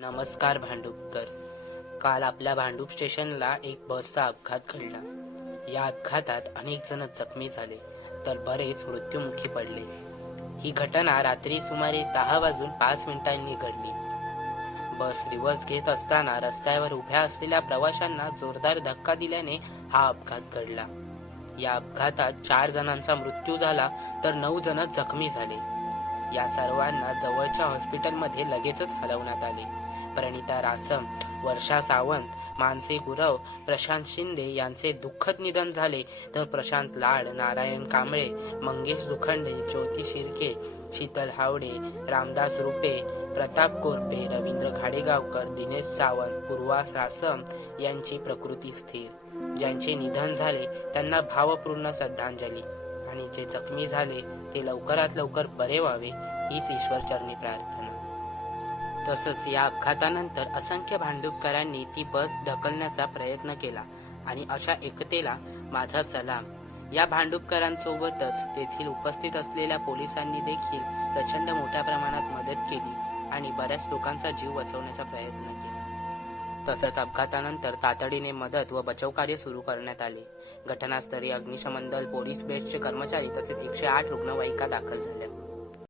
नमस्कार भांडूपकर. काल आपल्या भांडूप स्टेशनला एक बसचा अपघात घडला. या अपघातात अनेक जण जखमी झाले तर बरेच मृत्युमुखी पडले. ही घटना रात्री सुमारे 10:05 घडली. बस रिव्हर्स घेत असताना रस्त्यावर उभ्या असलेल्या प्रवाशांना जोरदार धक्का दिल्याने हा अपघात घडला. या अपघातात 4 जणांचा मृत्यू झाला तर 9 जण जखमी झाले. या सर्वांना जवळच्या हॉस्पिटलमध्ये लगेचच हलवण्यात आले. प्रणिता रासम, वर्षा सावंत, मानसी गुरव, प्रशांत शिंदे यांचे दुःखद निधन झाले तर प्रशांत लाड, नारायण कांबळे, मंगेश दुखंडे, ज्योती शिर्के, शीतल हावडे, रामदास रुपे, प्रताप कोरपे, रवींद्र घाडेगावकर, दिनेश सावंत, पूर्वा रासम यांची प्रकृती स्थिर. ज्यांचे निधन झाले त्यांना भावपूर्ण श्रद्धांजली आणि जे जखमी झाले ते लवकरात लवकर बरे व्हावे हीच ईश्वरचरणी प्रार्थना. तसंच या अपघातानंतर असंख्य भांडूपकरांनी ती बस ढकलण्याचा प्रयत्न केला आणि अशा एकतेला माझा सलाम. या भांडूपकरांसोबतच तेथील उपस्थित असलेल्या पोलिसांनी देखील प्रचंड मोठ्या प्रमाणात मदत केली आणि बऱ्याच लोकांचा जीव वाचवण्याचा प्रयत्न केला. तसंच अपघातानंतर तातडीने मदत व बचाव कार्य सुरू करण्यात आले. घटनास्थळी अग्निशमन दल, पोलीस बेस्टचे कर्मचारी तसेच 108 रुग्णवाहिका दाखल झाल्या.